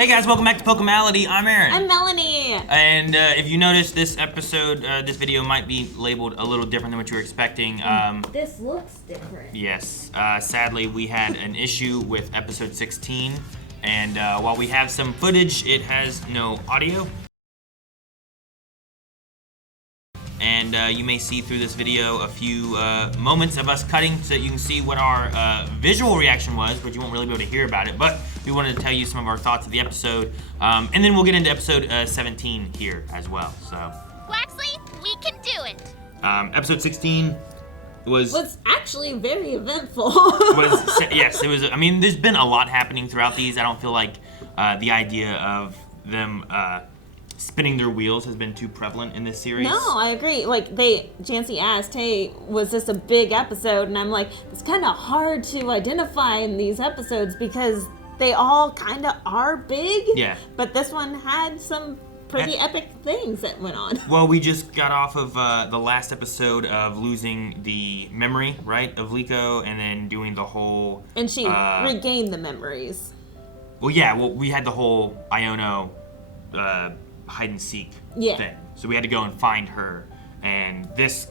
Hey guys, welcome back to Pokemality. I'm Aaron. I'm Melanie. And if you notice, this episode, this video might be labeled a little different than what you were expecting. This looks different. Yes. Sadly, we had an issue with episode 16. And while we have some footage, it has no audio. And you may see through this video a few moments of us cutting so that you can see what our visual reaction was, but you won't really be able to hear about it. But we wanted to tell you some of our thoughts of the episode. And then we'll get into episode 17 here as well. So, Quaxly, we can do it. Episode 16 was actually very eventful. Yes, it was. I mean, there's been a lot happening throughout these. I don't feel like the idea of them spinning their wheels has been too prevalent in this series. No, I agree. Like, Jancy asked, hey, was this a big episode? And I'm like, it's kind of hard to identify in these episodes because they all kind of are big. Yeah. But this one had some pretty epic things that went on. Well, we just got off of the last episode of losing the memory, right, of Liko, and then doing the whole... And she regained the memories. Well, yeah, we had the whole Iono hide and seek thing. So we had to go and find her. And this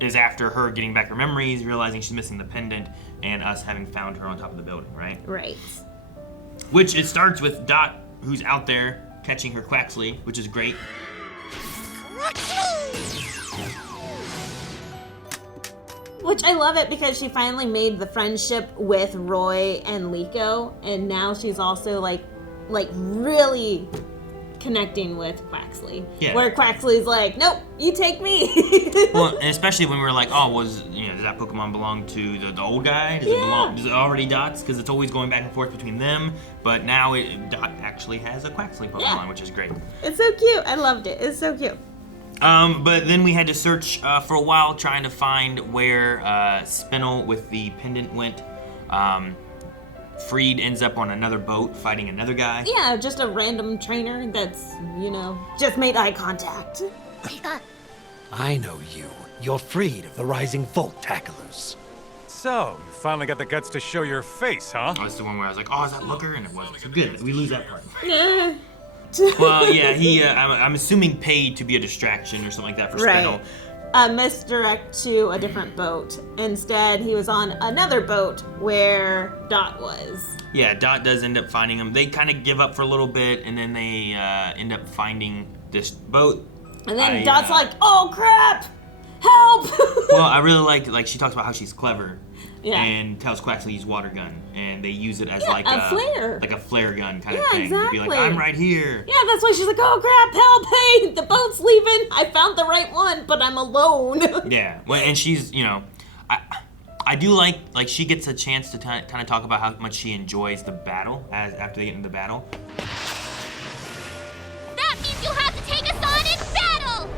is after her getting back her memories, realizing she's missing the pendant, and us having found her on top of the building, right? Right. Which it starts with Dot, who's out there catching her Quaxly, which is great. Which I love it because she finally made the friendship with Roy and Liko, and now she's also like really connecting with Quaxly. Yeah. Where Quaxly's like, nope, you take me. Well, and especially when we were like, oh, does that Pokemon belong to the old guy? Does it already Dot's? Because it's always going back and forth between them. But now Dot actually has a Quaxly Pokemon, which is great. It's so cute. I loved it. It's so cute. But then we had to search for a while trying to find where Spinel with the pendant went. Freed ends up on another boat fighting another guy. Yeah, just a random trainer that's, just made eye contact. I know you. You're freed of the Rising Volt Tacklers. So, you finally got the guts to show your face, huh? Oh, that's the one where I was like, oh, is that Looker? And it wasn't. So good. We lose that part. Yeah. Well, yeah, I'm assuming paid to be a distraction or something like that for Spinel. A misdirect to a different boat. Instead, he was on another boat where Dot was. Yeah, Dot does end up finding him. They kind of give up for a little bit, and then they end up finding this boat. And then Dot's like, oh crap! Help! Well, I really like she talks about how she's clever. Yeah. And tells Quaxly to use water gun, and they use it as like a flare. Like a flare gun kind of thing. Exactly. To be like, I'm right here. Yeah, that's why she's like, oh crap, help, hey, the boat's leaving. I found the right one, but I'm alone. Yeah, well, and she's, I do like she gets a chance to kind of talk about how much she enjoys the battle after they get into the battle. That means you'll have to take us on in battle!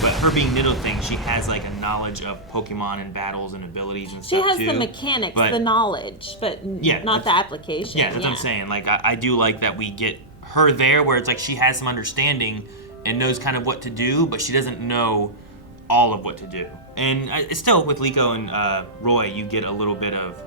But her being Nidothing, she has like a knowledge of Pokemon and battles and abilities and she stuff has too. the mechanics, the knowledge, but not the application. Yeah, that's what I'm saying. Like, I do like that we get her there where it's like she has some understanding and knows kind of what to do, but she doesn't know all of what to do. And it's still, with Liko and Roy, you get a little bit of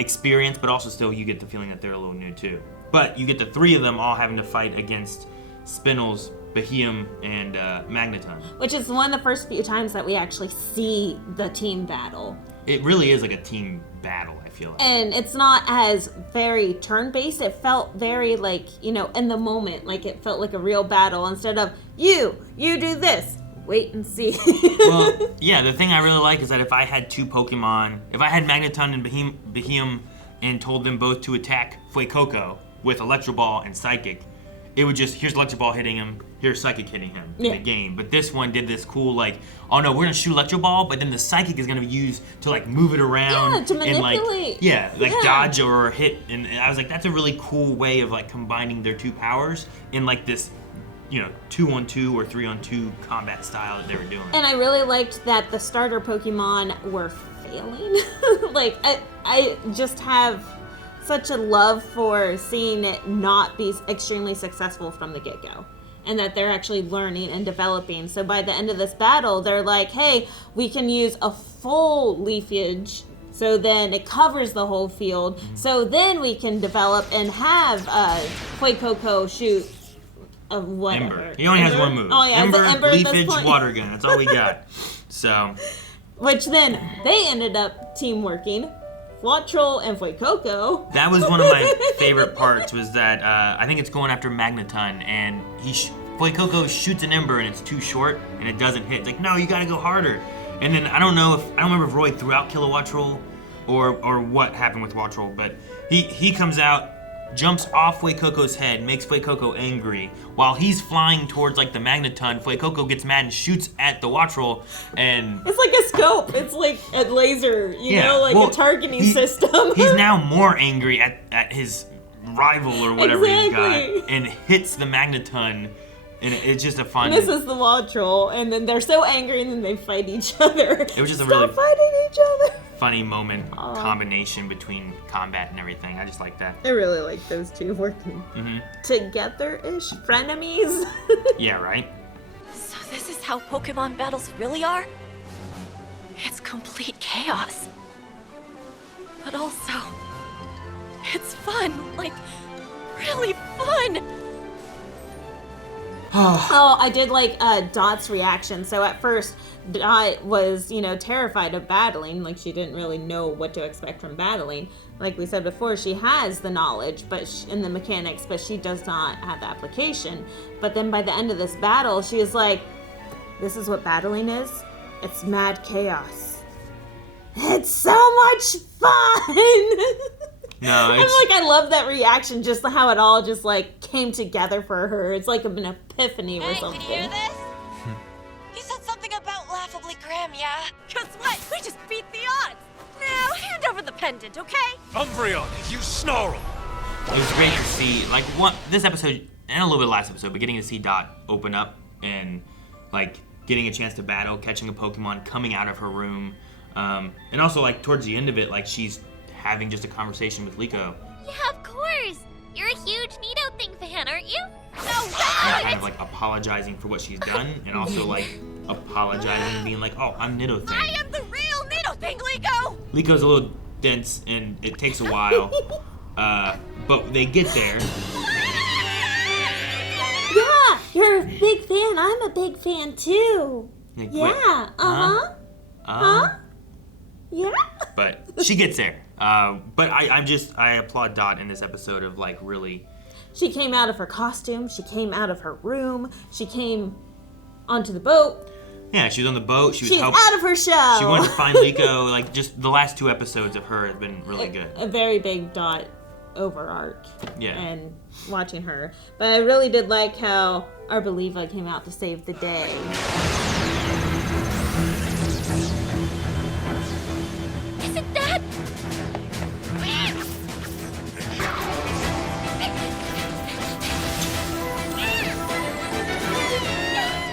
experience, but also still you get the feeling that they're a little new too. But you get the three of them all having to fight against Spinel's Beheeyem and Magneton. Which is one of the first few times that we actually see the team battle. It really is like a team battle, I feel like. And it's not as very turn-based. It felt very like, in the moment. Like it felt like a real battle instead of, you do this. Wait and see. Well, yeah, the thing I really like is that if I had two Pokemon, if I had Magneton and Beheeyem and told them both to attack Fuecoco with Electro Ball and Psychic, it would just, here's Electro Ball hitting him, here's Psychic hitting him in the game. But this one did this cool, like, oh no, we're gonna shoot Electro Ball, but then the Psychic is gonna be used to like move it around. Yeah, to manipulate. And dodge or hit. And I was like, that's a really cool way of like combining their two powers in like this, 2-on-2 or 3-on-2 combat style that they were doing. And I really liked that the starter Pokemon were failing. Like, I just have such a love for seeing it not be extremely successful from the get-go. and that they're actually learning and developing. So by the end of this battle, they're like, hey, we can use a full leafage, so then it covers the whole field. So then we can develop and have Fuecoco shoot a whatever. Ember. He only has one move. Oh, yeah, Ember, Ember at this leafage, point. water gun. That's all we got. So. Which then they ended up teamworking. Quaxly and Fuecoco. That was one of my favorite parts, was that I think it's going after Magneton, and Fuecoco shoots an Ember and it's too short and it doesn't hit. It's like, no, you gotta go harder. And then I don't remember if Roy threw out Kilowattrel or what happened with Wattrel, but he comes out, jumps off Fuecoco's head, makes Fuecoco angry. While he's flying towards like the Magneton, Fuecoco gets mad and shoots at the Wattrel, and it's like a scope. It's like a laser, you know, like a targeting system. He's now more angry at his rival or whatever he's Exactly. got, and hits the Magneton, and it's just a fun. This is the Wattrel, and then they're so angry, and then they fight each other. It was just a Stop really fighting each other. funny moment combination between combat and everything. I just like that. I really like those two working together-ish, frenemies. Yeah, right? So this is how Pokemon battles really are? It's complete chaos. But also, it's fun. Like, really fun. Oh, I did like Dot's reaction. So at first, Dot was, terrified of battling. Like, she didn't really know what to expect from battling. Like we said before, she has the knowledge in the mechanics, but she does not have the application. But then by the end of this battle, she is like, this is what battling is? It's mad chaos. It's so much fun! No, it's... I love that reaction, just how it all just, came together for her. It's like an epiphany or something. Can you hear this? You said something about laughably grim, yeah? Guess what? We just beat the odds! Now, hand over the pendant, okay? Umbreon, you snarl! It was great to see, this episode, and a little bit last episode, but getting to see Dot open up and, getting a chance to battle, catching a Pokemon, coming out of her room, and also, towards the end of it, she's having just a conversation with Liko. Yeah, of course. You're a huge Nido thing fan, aren't you? No, Kind of, apologizing for what she's done, and also, apologizing and being like, oh, I'm Nido Thing. I am the real Nido thing, Liko! Liko's a little dense, and it takes a while, but they get there. Yeah, you're a big fan. I'm a big fan, too. Like, Yeah, Huh? Yeah. But she gets there. But I applaud Dot in this episode of really. She came out of her costume. She came out of her room. She came onto the boat. Yeah, she was on the boat. She's out of her shell. She wanted to find Liko. Just the last two episodes of her have been really good. A very big Dot over arc. Yeah. And watching her. But I really did like how Arboliva came out to save the day. Is it that?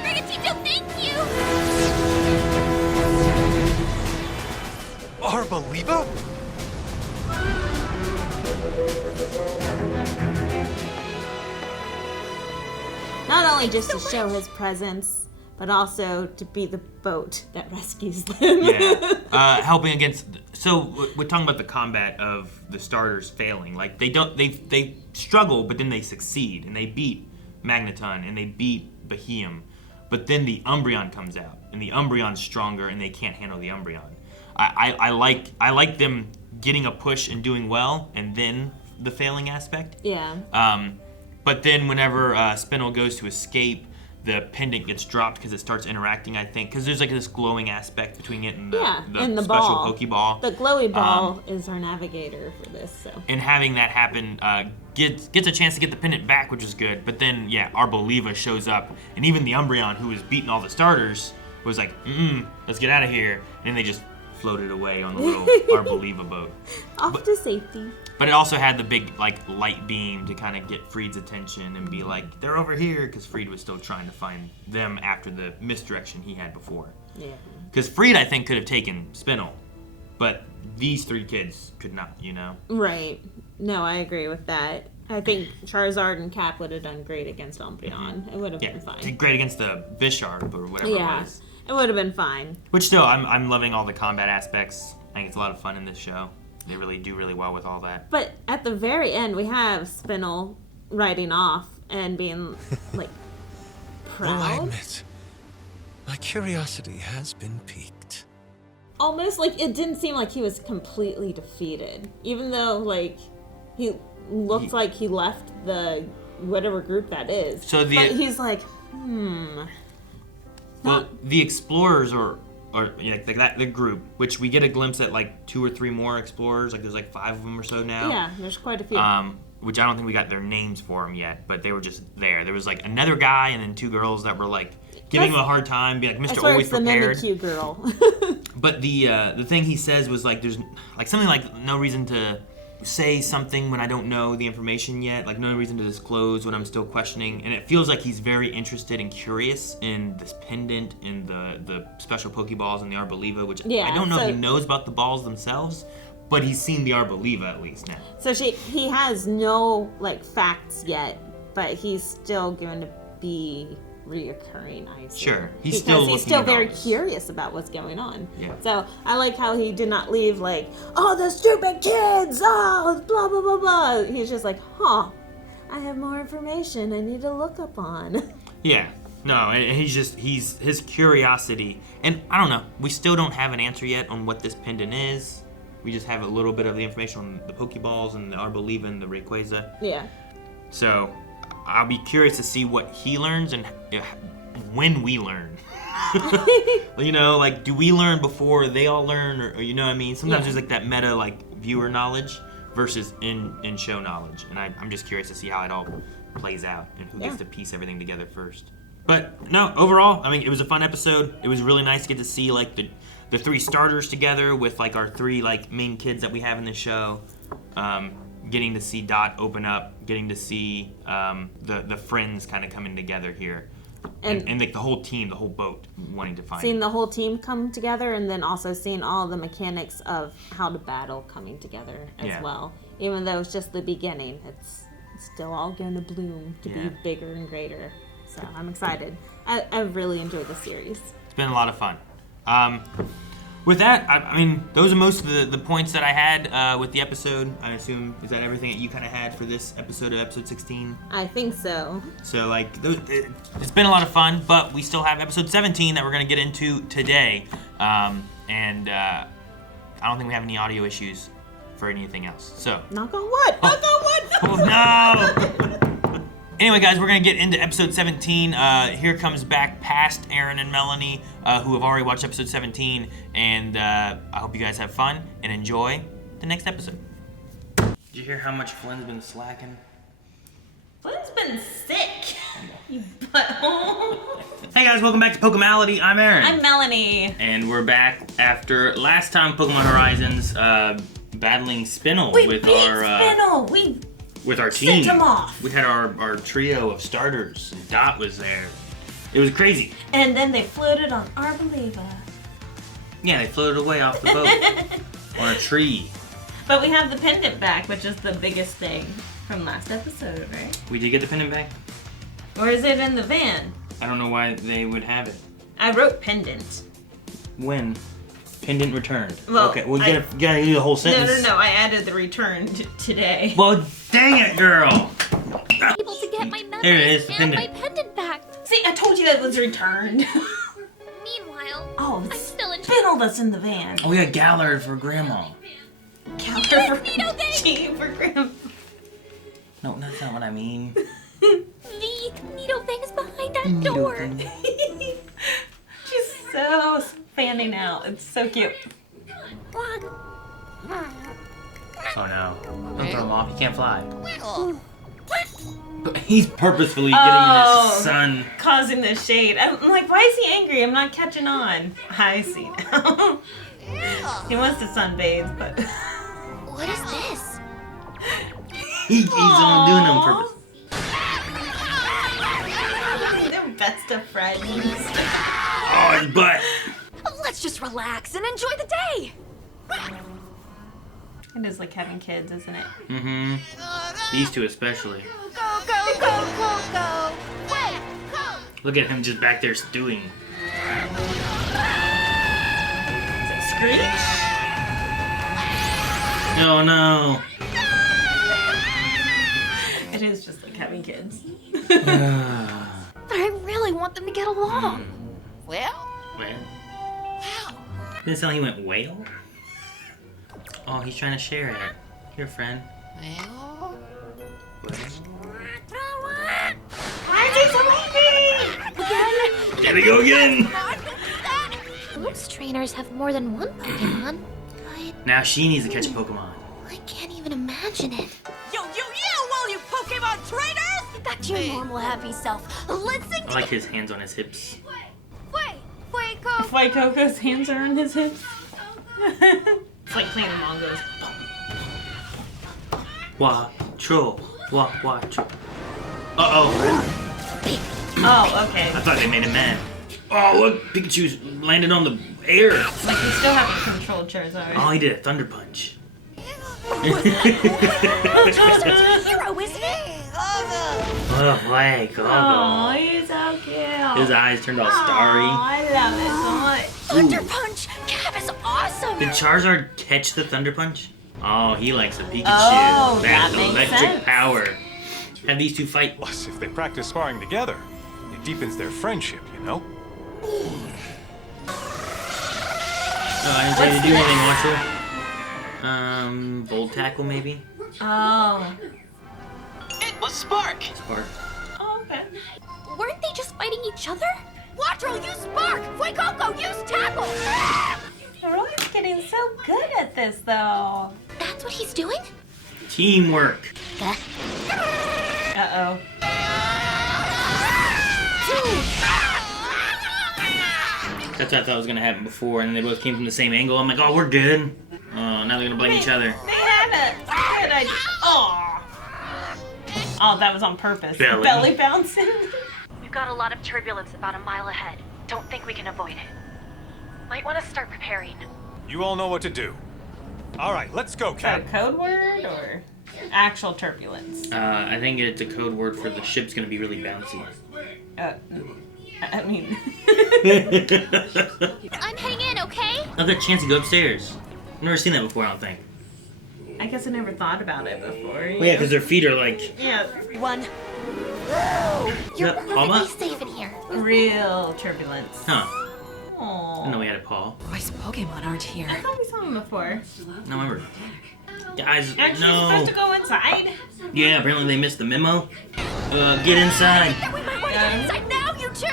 Brigatito, thank you! Arboliva? Not only just to show his presence, but also to be the boat that rescues them. Yeah. Helping against. So we're talking about the combat of the starters failing. They struggle, but then they succeed, and they beat Magneton, and they beat Behemoth. But then the Umbreon comes out, and the Umbreon's stronger, and they can't handle the Umbreon. I like them getting a push and doing well, and then the failing aspect. Yeah. But then whenever Spinel goes to escape, the pendant gets dropped because it starts interacting, I think. Because there's this glowing aspect between it and the special ball. Pokeball. The glowy ball is our navigator for this. So. And having that happen gets a chance to get the pendant back, which is good. But then, Arboliva shows up. And even the Umbreon, who was beating all the starters, was like, let's get out of here. And they just floated away on the little Arboliva boat. Off to safety. But it also had the big light beam to kind of get Freed's attention and be like, they're over here, because Freed was still trying to find them after the misdirection he had before. Yeah. Because Freed, I think, could have taken Spinel, but these three kids could not, Right. No, I agree with that. I think Charizard and Cap would have done great against Umbreon. It would have been fine. Did great against the Bisharp or whatever it was. It would have been fine. Which still, I'm loving all the combat aspects. I think it's a lot of fun in this show. They really do really well with all that. But at the very end, we have Spinel riding off and being, like, proud. Well, I admit, my curiosity has been piqued. Almost like it didn't seem like he was completely defeated. Even though, like, he looked like he left the whatever group that is. So but he's like, Well, the Explorers or like that the group, which we get a glimpse at like 2 or 3 more Explorers. Like there's like 5 of them or so now. Yeah, there's quite a few. Which I don't think we got their names for them yet, but they were just there. There was like another guy and then 2 girls that were like giving him a hard time, be like Mr. Always Prepared. The Mimikyu girl. But the thing he says was like there's like something like no reason to say something when I don't know the information yet, like no reason to disclose when I'm still questioning, and it feels like he's very interested and curious in this pendant and the special Pokeballs and the Arboliva, which I don't know if he knows about the balls themselves, but he's seen the Arboliva at least now. So he has no like facts yet, but he's still going to be reoccurring, I assume. Sure, he's still very curious about what's going on. Yeah. So I like how he did not leave like, oh, the stupid kids, oh, blah blah blah blah. He's just like, I have more information I need to look up on. Yeah. No, he's his curiosity, and I don't know. We still don't have an answer yet on what this pendant is. We just have a little bit of the information on the Pokeballs and the Arboliva and the Rayquaza. Yeah. So I'll be curious to see what he learns and when we learn. You know, like, do we learn before they all learn, or you know what I mean? Sometimes there's like that meta, like, viewer knowledge versus in show knowledge, and I'm just curious to see how it all plays out and who gets to piece everything together first. But no, overall, I mean, it was a fun episode. It was really nice to get to see like the 3 starters together with like our 3 like main kids that we have in the show. Getting to see Dot open up, getting to see the friends kind of coming together here, and like the whole team, the whole boat wanting to find. Seeing the whole team come together, and then also seeing all the mechanics of how to battle coming together as well. Even though it's just the beginning, it's still all going to bloom to be bigger and greater. So I'm excited. I've really enjoyed the series. It's been a lot of fun. With that, I mean, those are most of the points that I had with the episode. I assume, is that everything that you kind of had for this episode of episode 16? I think so. So, like, it's been a lot of fun, but we still have episode 17 that we're going to get into today. And I don't think we have any audio issues for anything else. So, knock on wood! Knock on wood! Oh, no! Anyway, guys, we're going to get into episode 17. Here comes back past Aaron and Melanie, who have already watched episode 17. And I hope you guys have fun and enjoy the next episode. Did you hear how much Flynn's been slacking? Flynn's been sick. You butthole. Hey, guys, welcome back to Pokemality. I'm Aaron. I'm Melanie. And we're back after last time Pokemon Horizons battling Spinel with our team. Sent him off. We had our trio of starters. And Dot was there. It was crazy. And then they floated on Arboliva. Yeah, they floated away off the boat on a tree. But we have the pendant back, which is the biggest thing from last episode, right? We did get the pendant back? Or is it in the van? I don't know why they would have it. I wrote pendant. When? Pendant returned. Well, okay, we gotta do the whole sentence. No, I added the return today. Well, dang it, girl! Able to get my There it is, memories and pendant. my pendant back. See, I told you that was returned. Meanwhile, I'm still in Spinel that's in the van. Oh, we got Gallard for Grandma. Gallard for Grandma. No, that's not what I mean. The needle thing is behind that door. She's so fanning out. It's so cute. Oh no. Don't throw him off. He can't fly. But he's purposefully getting in his sun. Causing the shade. I'm like, why is he angry? I'm not catching on. I see now. He wants to sunbathe, but... What is this? He's on doing it on purpose. They're best of friends. Oh, his butt. Let's just relax and enjoy the day. It is like having kids, isn't it? Mm-hmm. These two especially. Go, go, go, go, go! Wait, go! Look at him just back there stewing. Screech? Oh no. It is just like having kids. But I really want them to get along. Well? Whale? Didn't sound like he went whale? Oh, he's trying to share it. Here, friend. Well? There we go again! Most trainers have more than one Pokemon, but Now she needs to catch a Pokemon. I can't even imagine it. Yo, all you Pokemon trainers! Back to your normal happy self. Let's sing. I like his hands on his hips. Wait, go. White Coco's hands are on his hips. It's like playing Among Us. Watro. Watro. Uh-oh. Oh, okay. I thought they made him mad. Oh, look! Pikachu's landed on the air. Like you still haven't controlled Charizard. Oh, he did a Thunder Punch. Hero, isn't it? Oh, boy, go. Oh, he's so cute. His eyes turned all starry. Oh, I love it so much. Thunder Punch! Cap is awesome! Did Charizard catch the Thunder Punch? Oh, he likes a Pikachu. Oh, That's that makes electric sense. power. Have these two fight. Plus, if they practice sparring together, it deepens their friendship, you know? Oh, I didn't tell you to do anything, Watcho. Bold Tackle, maybe? Oh. It was Spark! Spark. Oh, okay. Weren't they just fighting each other? Watro, use Spark! Fuecoco, use Tackle! Roy's getting so good at this, though. That's what he's doing? Teamwork. Uh-oh. That's what I thought was gonna happen before, and they both came from the same angle. I'm like, oh, we're good. Oh, now they're gonna blame each other. They had a good idea. Oh. Oh, that was on purpose. Belly. Bouncing. We've got a lot of turbulence about a mile ahead. Don't think we can avoid it. Might want to start preparing. You all know what to do. All right, let's go, Is that Cap. a code word or actual turbulence? I think it's a code word for the ship's gonna be really bouncy. I mean... I'm heading in, okay? I've got a chance to go upstairs. I've never seen that before, I don't think. I guess I never thought about it before. Well, yeah, because their feet are like... Yeah, One. You're Yep, perfectly Alma? safe in here. real turbulence. Huh. I Aww. didn't know we had a paw. Roy's Pokemon aren't here. I thought we saw him before. No, I remember. Guys, Aren't you no. supposed to go inside? Yeah, apparently they missed the memo. Get inside. We might want to get inside now, you two!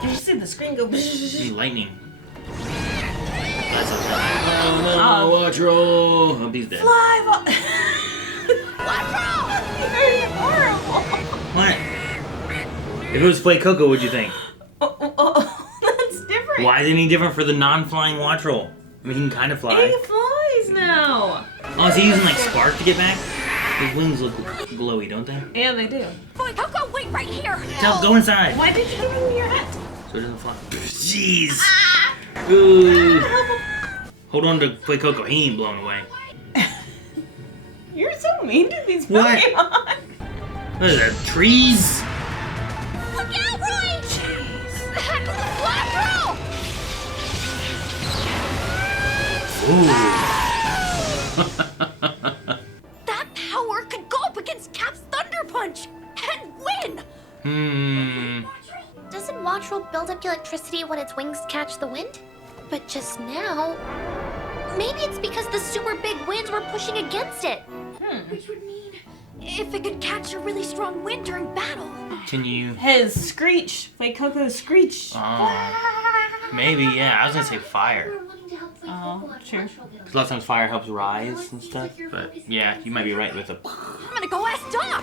Did you see the screen go? See lightning. That's okay. Oh no, Watro! Hope he's dead. Live. You're horrible. What? If it was Fuecoco, what'd you think? That's different. Why is any different for the non-flying Watro? I mean, he can kind of fly. He flies now. Oh, is he using like spark to get back? His wings look glowy, don't they? Yeah, they do. Fuecoco, wait right here! Go inside. Why did you give him your hat? So it doesn't fly. Jeez. Ooh. Hold on to Fuecoco. He ain't blown away. You're so mean to these What? Pokemon. What is that? Trees? Look out, Roy! Jeez. Watro! Ooh. That power could go up against Cap's Thunder Punch and win! Doesn't Wattrel build up electricity when its wings catch the wind? But just now... Maybe it's because the super big winds were pushing against it. Which would mean if it could catch a really strong wind during battle. Can you... His screech. Fuecoco's screech. Maybe, yeah. I was gonna say fire. Oh, true. Because a lot of times fire helps rise and stuff. But yeah, you might be right with a... I'm gonna go ask Doc!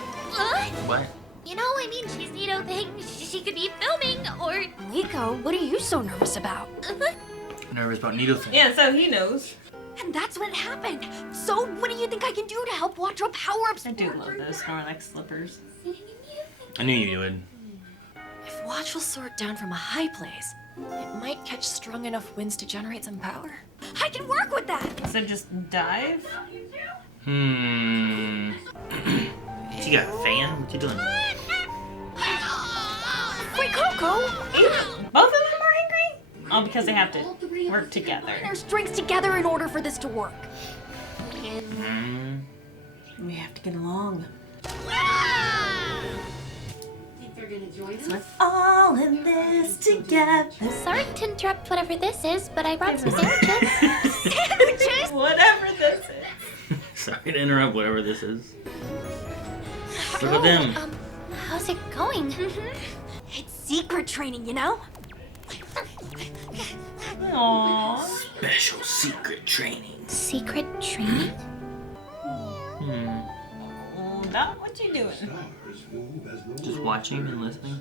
What? You know, I mean, she's Nito thinks she could be filming, or... Nico, what are you so nervous about? Nervous about needle thing. Yeah, so he knows. And that's what happened. So what do you think I can do to help Watro power up? I do love those Snorlax slippers. I knew you would. If Watch will soar down from a high place, it might catch strong enough winds to generate some power. I can work with that. So just dive? She got a fan? What you doing? Wait, Coco. Both of them are angry? Oh, because they have to work together. Their strengths together in order for this to work. We have to get along. We're all in this together. Sorry to interrupt whatever this is, but I brought some sandwiches. Sandwiches? Whatever this is. Sorry to interrupt whatever this is. Look at them. How's it going? It's secret training, you know? Aww. Special secret training. Secret training? Doc, what you doing? Just watching and listening.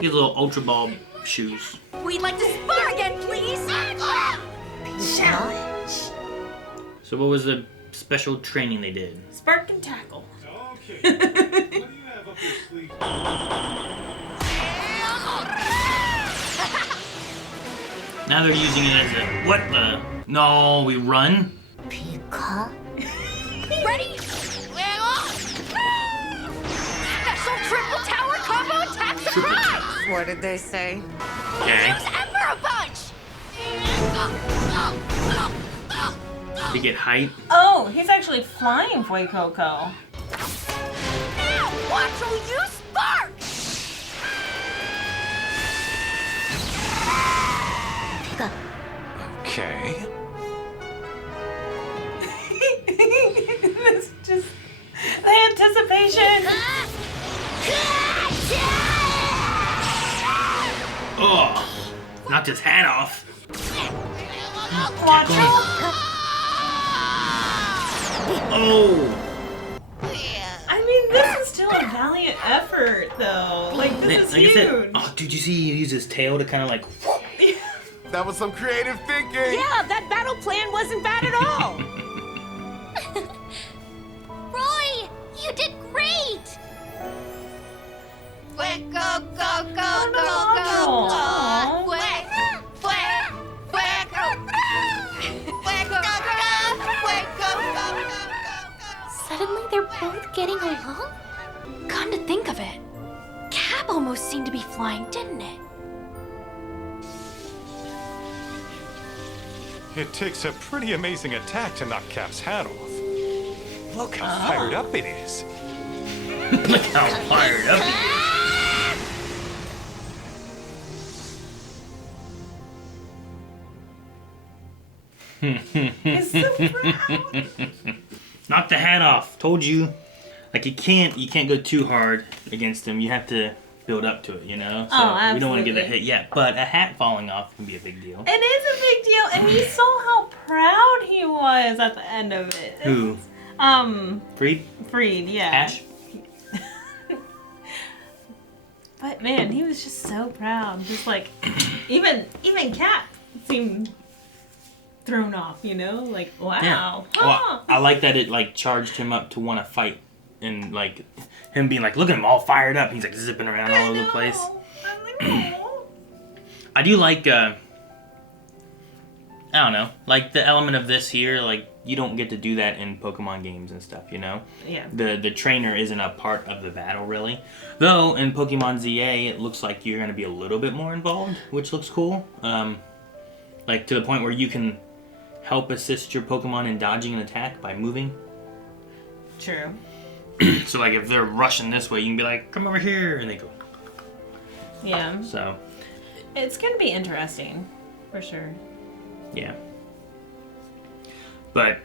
These little Ultra Ball shoes. We'd like to spar again, please! Challenge. So what was the special training they did? Spark and tackle. Okay. What do you have up your sleeve? Now they're using it as a... What the? No, we run? Pika. Ready? Special triple tower combo attack surprise! What did they say? Okay. Use Emperor Punch! To get height. Oh, he's actually flying, Fuecoco. Now, watch who you spark! Pika. Okay. It's just the anticipation. Oh, knocked his hat off. Watch out. Oh. I mean, this is still a valiant effort, though. Like, this is Like I huge. said, oh, did you see he used his tail to kind of like... That was some creative thinking. Yeah, that battle plan wasn't bad at all. Roy, you did great! Go, go, go, go, go, go! Suddenly they're both getting along? Come to think of it, Cap almost seemed to be flying, didn't it? It takes a pretty amazing attack to knock Cap's hat off. Look how fired up it is. Look how fired up he He's so proud. Knock the hat off. Told you. Like you can't go too hard against him. You have to build up to it, you know? So Oh, we don't want to get that absolutely. hit yet. But a hat falling off can be a big deal. It is a big deal, and you saw how proud he was at the end of it. Who? Freed? Freed, yeah. Ash? But man, he was just so proud. Just like, even Cap seemed thrown off, you know? Like, wow. Yeah. Huh. Well, I like that it like charged him up to want to fight. And like him being like, look at him all fired up. He's like zipping around all over the place. I'm like, "Aw." I do like, I don't know, like the element of this here, like you don't get to do that in Pokemon games and stuff, you know? Yeah. The trainer isn't a part of the battle really. Though in Pokemon ZA, it looks like you're going to be a little bit more involved, which looks cool. Like to the point where you can help assist your Pokemon in dodging an attack by moving. True. So like if they're rushing this way, you can be like, come over here, and they go. Yeah. So, It's gonna be interesting, for sure. yeah. But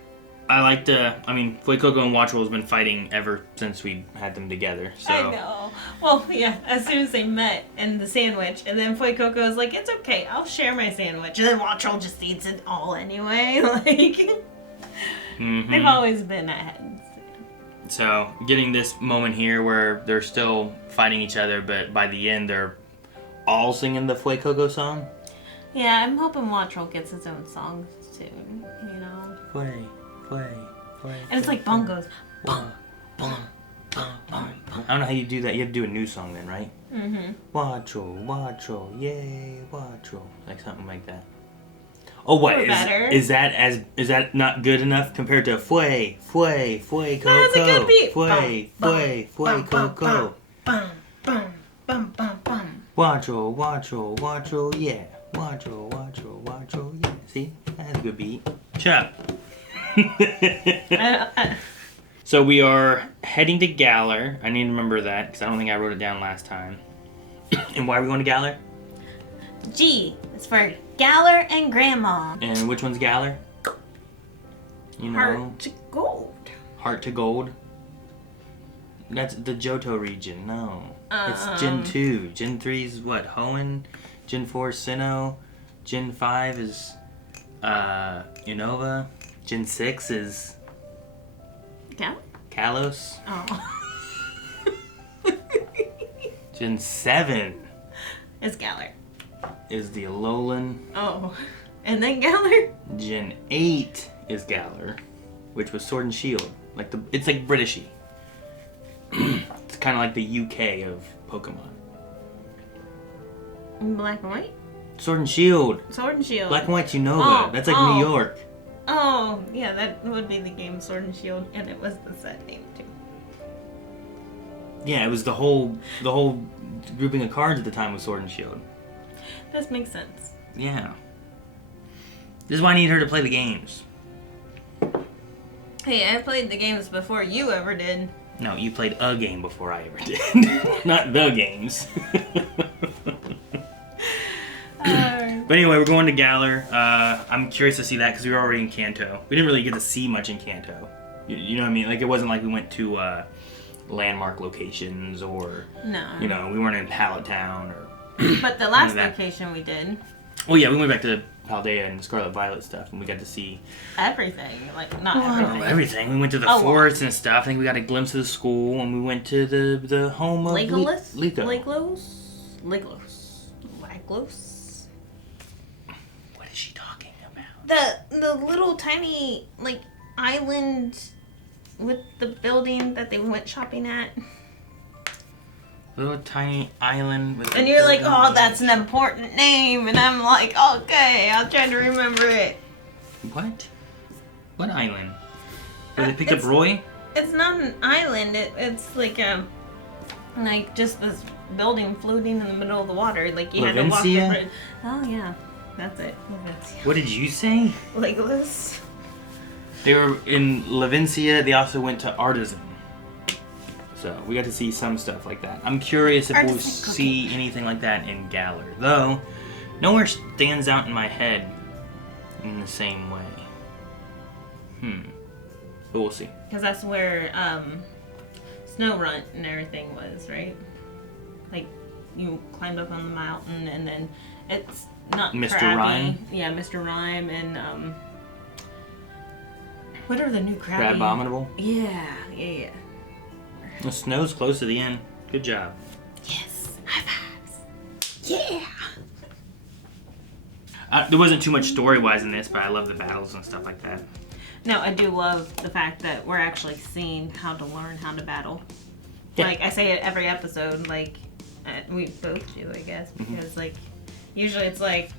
I like to, I mean, Fuecoco and Watchwell has been fighting ever since we had them together. So. I know. Well, yeah, as soon as they met in the sandwich, and then Fuecoco was like, it's okay, I'll share my sandwich. And then Watchell just eats it all anyway. Like, they've always been ahead. So, getting this moment here where they're still fighting each other, but by the end they're all singing the Fuecoco song. Yeah, I'm hoping Watchell gets his own song soon, you know? Fue. And it's like bongos. Bum, bum, bum, bum, bum. I don't know how you do that. You have to do a new song then, right? Mm-hmm. Watcho, yay, Watcho. Like something like that. Oh, what Or better. is that not good enough compared to fue coco? No, it's a good beat. Fue coco. Bum, bum, bum, bum, bum. Wacho, yeah. Wacho, yeah. See, that's a good beat. Chop. So we are heading to Galar. I need to remember that because I don't think I wrote it down last time. And why are we going to Galar? G is for Galar and Grandma. And which one's Galar? You know, Heart to gold. Heart to Gold. That's the Johto region. No, it's Gen 2. Gen 3 is what? Hoenn. Gen 4 is Sinnoh. Gen 5 is Unova. Gen 6 is Galar? Kalos. Oh. Gen 7 It's Galar. is the Alolan. Oh. And then Galar? Gen 8 is Galar, which was Sword and Shield. It's like Britishy. It's kind of like the UK of Pokemon. Black and white? Sword and Shield. Sword and Shield. Black and White's Unova. Oh, That's like oh. New York. Oh, yeah, that would be the game Sword and Shield, and it was the set name too. Yeah, it was the whole grouping of cards at the time was Sword and Shield. This makes sense. Yeah. This is why I need her to play the games. Hey, I played the games before you ever did. No, you played a game before I ever did. Not the games. But anyway, we're going to Galar. I'm curious to see that because we were already in Kanto. We didn't really get to see much in Kanto. You know what I mean? Like, it wasn't like we went to landmark locations or, No. you know, we weren't in Pallet Town or... But the last that. location we did, Well, yeah, we went back to Paldea and Scarlet Violet stuff, and we got to see... everything. Like, not everything. Everything. We went to the forts and stuff. I think we got a glimpse of the school, and we went to the home of Legolas? Liko. Leglos? What is she talking about? The little tiny, like, island with the building that they went shopping at. Little tiny island with... And you're like, oh, that's an important name. And I'm like, okay, I'll try to remember it. What? What island? Where they picked up Roy? It's not an island. It's like just this building floating in the middle of the water. Like you had to walk Levencia? over it. Oh yeah, that's it. Levencia. What did you say? Legolas. They were in Levencia. They also went to Artisan. So we got to see some stuff like that. I'm curious if we'll Artisan see anything like that in Galar. Though, nowhere stands out in my head in the same way. But we'll see. Because that's where Snowrunt and everything was, right? Like you climbed up on the mountain, and then it's not Mr. Krabby. Rhyme? Yeah, Mr. Rhyme and what are the new Krabby? Crabominable? Yeah. The snow's close to the end. Good job. Yes. High fives. Yeah. There wasn't too much story-wise in this, but I love the battles and stuff like that. No, I do love the fact that we're actually seeing how to learn how to battle. Yeah. Like, I say it every episode, like, we both do, I guess, because, like, usually it's like,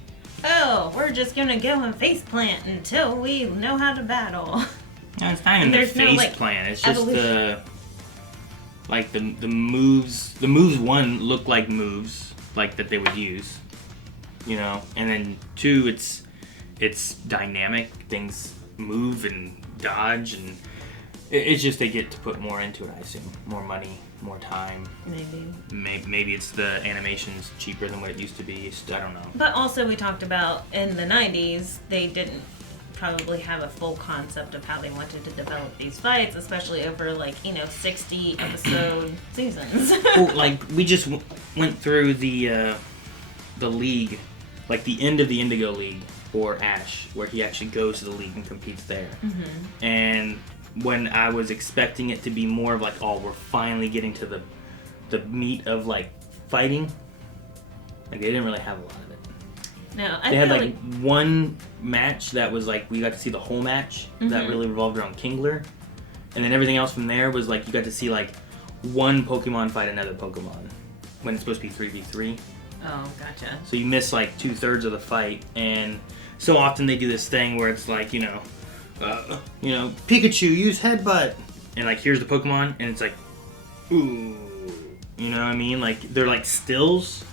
oh, we're just gonna go and face plant until we know how to battle. No, it's not even the face plan. It's just the moves. The moves, one, look like moves, like that they would use, you know, and then two, it's dynamic. Things move and dodge, and it's just they get to put more into it, I assume. More money, more time. Maybe it's the animation's cheaper than what it used to be. I don't know. But also we talked about in the 90s, they didn't probably have a full concept of how they wanted to develop these fights, especially over 60 episode seasons. Well, like we just went through the league, like the end of the Indigo League for Ash, where he actually goes to the league and competes there. And when I was expecting it to be more of like, oh, we're finally getting to the meat of like fighting, like they didn't really have a lot of it. No, They had like one match that was like we got to see the whole match that really revolved around Kingler, and then everything else from there was like you got to see like one Pokemon fight another Pokemon when it's supposed to be 3v3. Oh, gotcha. So you miss like 2/3 of the fight, and so often they do this thing where it's like, Pikachu, use headbutt, and like here's the Pokemon, and it's like, ooh, you know what I mean? Like they're like stills,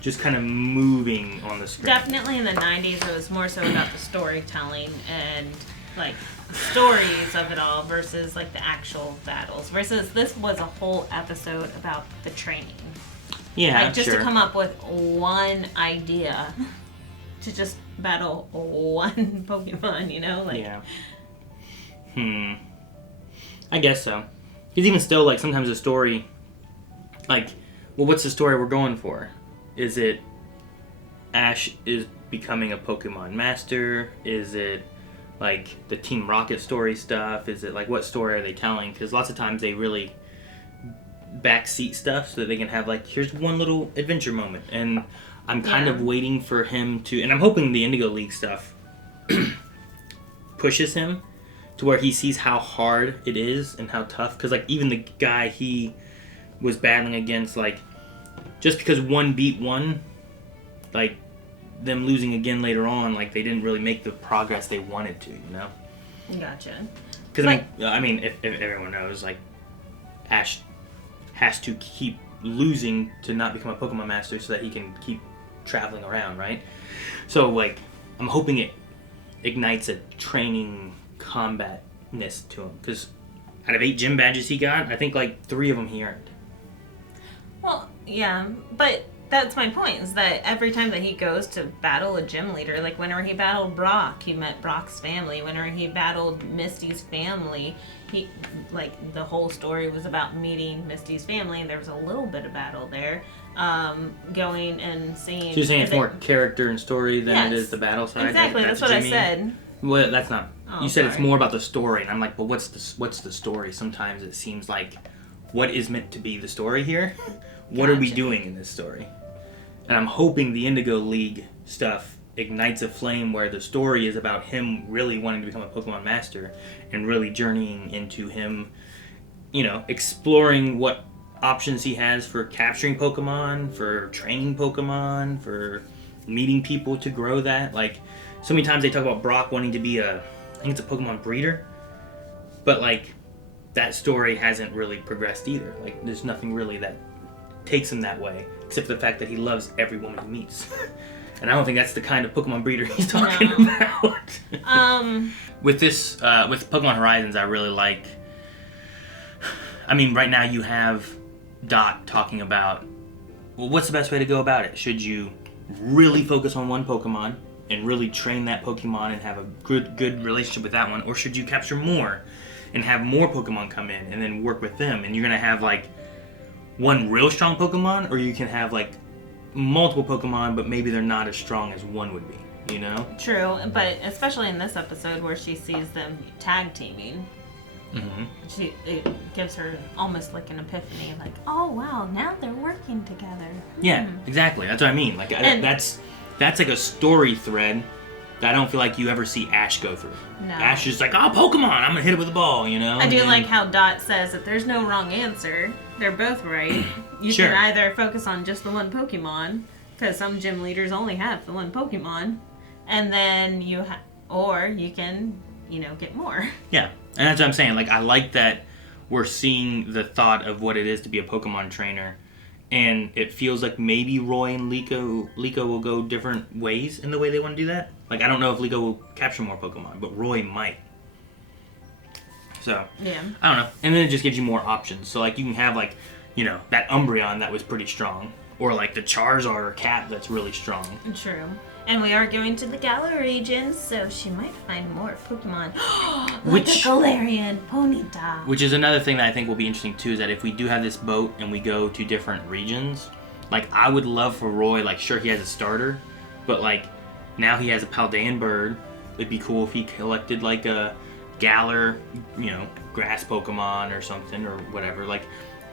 just kind of moving on the screen. Definitely in the 90s, it was more so about the storytelling and like stories of it all versus like the actual battles. Versus this was a whole episode about the training. Yeah, like just sure. to come up with one idea to just battle one Pokemon, like Yeah. I guess so. Because even still, like sometimes the story, like, well, what's the story we're going for? Is it Ash is becoming a Pokemon master? Is it like the Team Rocket story stuff? Is it like what story are they telling? Because lots of times they really backseat stuff so that they can have like, here's one little adventure moment, and I'm kind of waiting for him to, and I'm hoping the Indigo League stuff pushes him to where he sees how hard it is and how tough, because like even the guy he was battling against, like just because one beat one, like them losing again later on, like they didn't really make the progress they wanted to, Gotcha. Because I mean, if everyone knows, like Ash has to keep losing to not become a Pokemon master so that he can keep traveling around, right? So like I'm hoping it ignites a training combatness to him, because out of 8 gym badges he got, I think like 3 of them he earned. Well, yeah, but that's my point, is that every time that he goes to battle a gym leader, like whenever he battled Brock, he met Brock's family. Whenever he battled Misty's family, he, like, the whole story was about meeting Misty's family, and there was a little bit of battle there. Going and seeing... So you're saying it's more character and story than it is the battle side? Exactly, that's what I said. Well, that's not... Oh, you said sorry. It's more about the story, and I'm like, but what's the story? Sometimes it seems like, what is meant to be the story here? What are we doing in this story? And I'm hoping the Indigo League stuff ignites a flame where the story is about him really wanting to become a Pokemon master and really journeying into him, exploring what options he has for capturing Pokemon, for training Pokemon, for meeting people to grow that. Like, so many times they talk about Brock wanting to be I think it's a Pokemon breeder, but like that story hasn't really progressed either. Like, there's nothing really that takes him that way, except for the fact that he loves every woman he meets. And I don't think that's the kind of Pokemon breeder he's talking about. With this, with Pokemon Horizons, I really like... I mean, right now you have Dot talking about, well, what's the best way to go about it? Should you really focus on one Pokemon and really train that Pokemon and have a good relationship with that one? Or should you capture more and have more Pokemon come in and then work with them? And you're going to have, like, one real strong Pokemon, or you can have like multiple Pokemon, but maybe they're not as strong as one would be, True, but especially in this episode where she sees them tag teaming, it gives her almost like an epiphany, like, oh wow, now they're working together. Yeah, exactly. That's what I mean. Like, that's like a story thread that I don't feel like you ever see Ash go through. No. Ash is like, oh, Pokemon, I'm gonna hit it with a ball, I do like how Dot says that there's no wrong answer. They're both right. You can either focus on just the one Pokemon, because some gym leaders only have the one Pokemon, and then or you can, get more. Yeah, and that's what I'm saying. Like, I like that we're seeing the thought of what it is to be a Pokemon trainer, and it feels like maybe Roy and Liko will go different ways in the way they want to do that. Like, I don't know if Liko will capture more Pokemon, but Roy might. So, yeah. I don't know. And then it just gives you more options. So, like, you can have, like, that Umbreon that was pretty strong. Or, like, the Charizard or Cat that's really strong. True. And we are going to the Galar region, so she might find more Pokemon. Like a Galarian Ponyta. Which is another thing that I think will be interesting, too, is that if we do have this boat and we go to different regions, like, I would love for Roy, like, sure, he has a starter, but, like, now he has a Paldean bird. It'd be cool if he collected, like, a Galar, grass Pokemon or something or whatever. Like,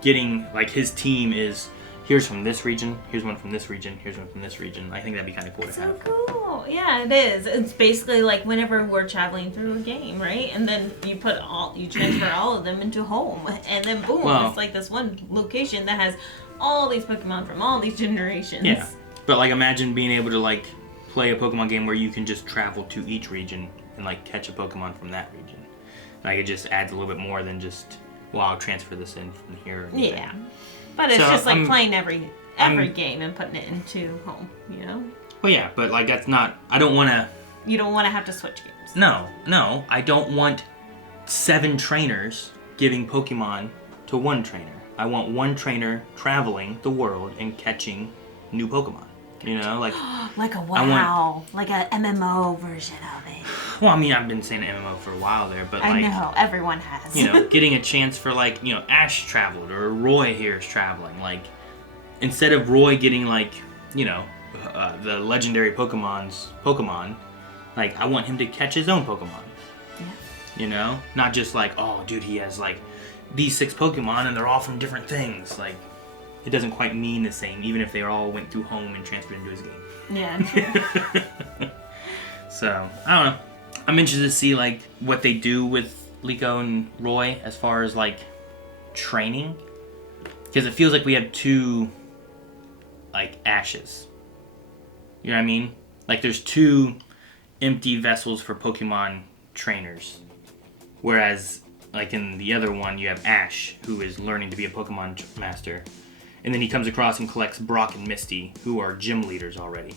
getting, like, his team is, here's from this region, here's one from this region, here's one from this region. I think that'd be kind of cool to have. So cool. Yeah, it is. It's basically like whenever we're traveling through a game, right? And then you transfer all of them into home. And then boom, it's like this one location that has all these Pokemon from all these generations. Yeah. But like, imagine being able to like play a Pokemon game where you can just travel to each region and like catch a Pokemon from that region. Like, it just adds a little bit more than just, well, I'll transfer this in from here. Or anything. Yeah, but it's So, just like playing every game and putting it into home, you know? Well, yeah, but like, that's not. I don't want to. You don't want to have to switch games. No, I don't want 7 trainers giving Pokemon to one trainer. I want one trainer traveling the world and catching new Pokemon. You know, like like a WoW, like a MMO version of it. Well, I mean, I've been saying MMO for a while there, but like, I know everyone has. You know, getting a chance for like, you know, Ash traveled or Roy here is traveling. Like, instead of Roy getting like, you know, the legendary Pokemon, like, I want him to catch his own Pokemon. Yeah. You know, not just like, oh, dude, he has like these 6 Pokemon and they're all from different things. Like, it doesn't quite mean the same, even if they all went through home and transferred into his game. Yeah. So, I don't know. I'm interested to see, like, what they do with Liko and Roy as far as, like, training. Because it feels like we have 2, like, Ashes. You know what I mean? Like, there's 2 empty vessels for Pokemon trainers. Whereas, like, in the other one, you have Ash, who is learning to be a Pokemon master. And then he comes across and collects Brock and Misty, who are gym leaders already.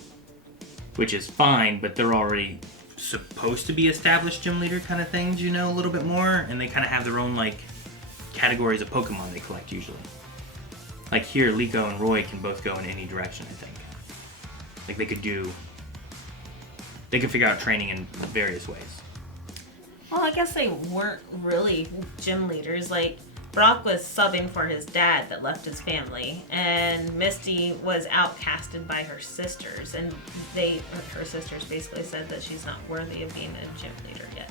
Which is fine, but they're already supposed to be established gym leader kind of things, you know, a little bit more. And they kind of have their own, like, categories of Pokemon they collect usually. Like here, Liko and Roy can both go in any direction, I think. Like, they could figure out training in various ways. Well, I guess they weren't really gym leaders. Like, Brock was subbing for his dad that left his family, and Misty was outcasted by her sisters, and her sisters basically said that she's not worthy of being a gym leader yet.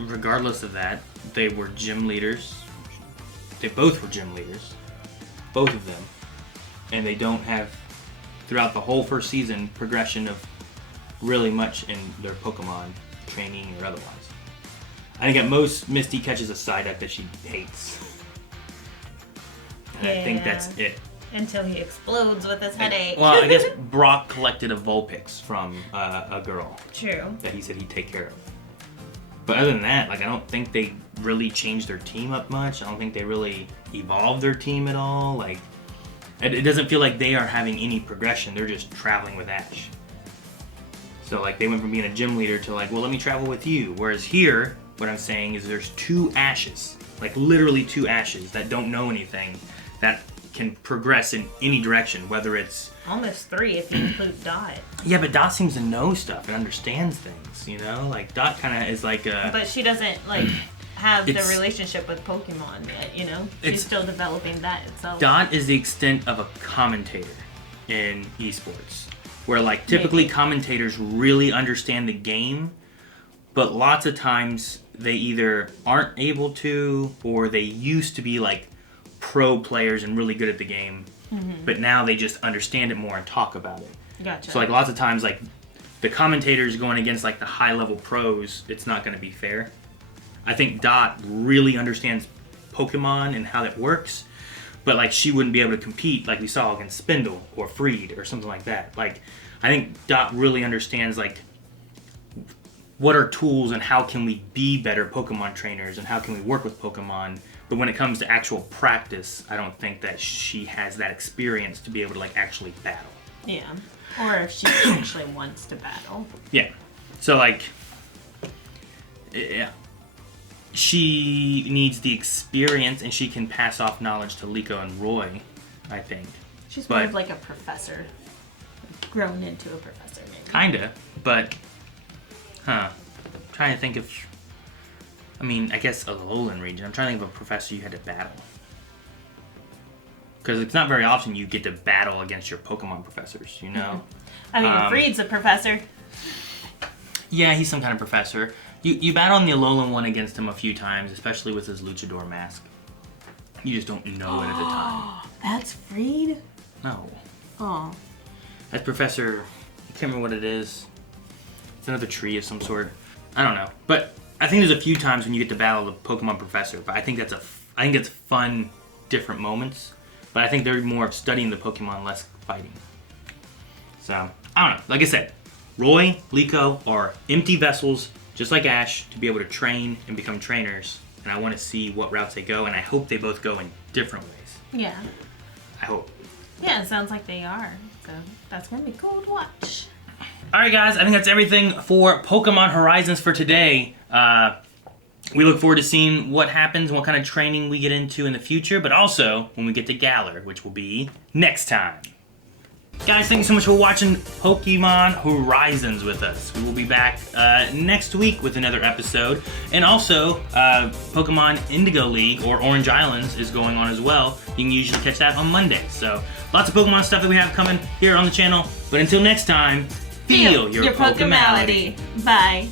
Regardless of that, they were gym leaders. They both were gym leaders. Both of them. And they don't have, throughout the whole first season, progression of really much in their Pokemon training or otherwise. I think at most, Misty catches a Psyduck that she hates. And I think that's it. Until he explodes with his headache. Well, I guess Brock collected a Vulpix from a girl. True. That he said he'd take care of. But other than that, like, I don't think they really changed their team up much. I don't think they really evolved their team at all. Like, it doesn't feel like they are having any progression. They're just traveling with Ash. So, like, they went from being a gym leader to, like, well, let me travel with you. Whereas here, what I'm saying is there's 2 Ashes. Like, literally 2 Ashes that don't know anything. That can progress in any direction, whether it's... Almost 3 if you include Dot. Yeah, but Dot seems to know stuff and understands things, you know? Like, Dot kind of is like a... But she doesn't, like, have the relationship with Pokemon yet, you know? She's still developing that itself. Dot is the extent of a commentator in esports. Where, like, typically commentators really understand the game, but lots of times they either aren't able to, or they used to be, like, pro players and really good at the game, but now they just understand it more and talk about it. Gotcha. So, like, lots of times, like, the commentators going against, like, the high-level pros, it's not going to be fair. I think Dot really understands Pokemon and how that works, but, like, she wouldn't be able to compete like we saw against Spindle or Freed or something like that. Like, I think Dot really understands, like, what are tools and how can we be better Pokemon trainers and how can we work with Pokemon. But when it comes to actual practice, I don't think that she has that experience to be able to, like, actually battle. Yeah. Or if she actually wants to battle. Yeah. So, like, yeah. She needs the experience and she can pass off knowledge to Liko and Roy, I think. She's more of like a professor. Grown into a professor, maybe. Kinda. But, I'm trying to think of... I mean, I guess Alolan region. I'm trying to think of a professor you had to battle. Because it's not very often you get to battle against your Pokemon professors, you know? I mean, Freed's a professor. Yeah, he's some kind of professor. You battle on the Alolan one against him a few times, especially with his Luchador mask. You just don't know it at the time. That's Freed? No. Oh. That's Professor... I can't remember what it is. It's another tree of some sort. I don't know. But... I think there's a few times when you get to battle the Pokemon professor, but I think it's fun, different moments. But I think they're more of studying the Pokemon, less fighting. So, I don't know. Like I said, Roy, Liko are empty vessels, just like Ash, to be able to train and become trainers. And I want to see what routes they go, and I hope they both go in different ways. Yeah. I hope. Yeah, it sounds like they are. So that's going to be cool to watch. Alright guys, I think that's everything for Pokemon Horizons for today. We look forward to seeing what happens, what kind of training we get into in the future, but also when we get to Galar, which will be next time. Guys, thank you so much for watching Pokemon Horizons with us. We will be back next week with another episode. And also, Pokemon Indigo League, or Orange Islands, is going on as well. You can usually catch that on Monday. So, lots of Pokemon stuff that we have coming here on the channel. But until next time, feel your Pokemality. Bye.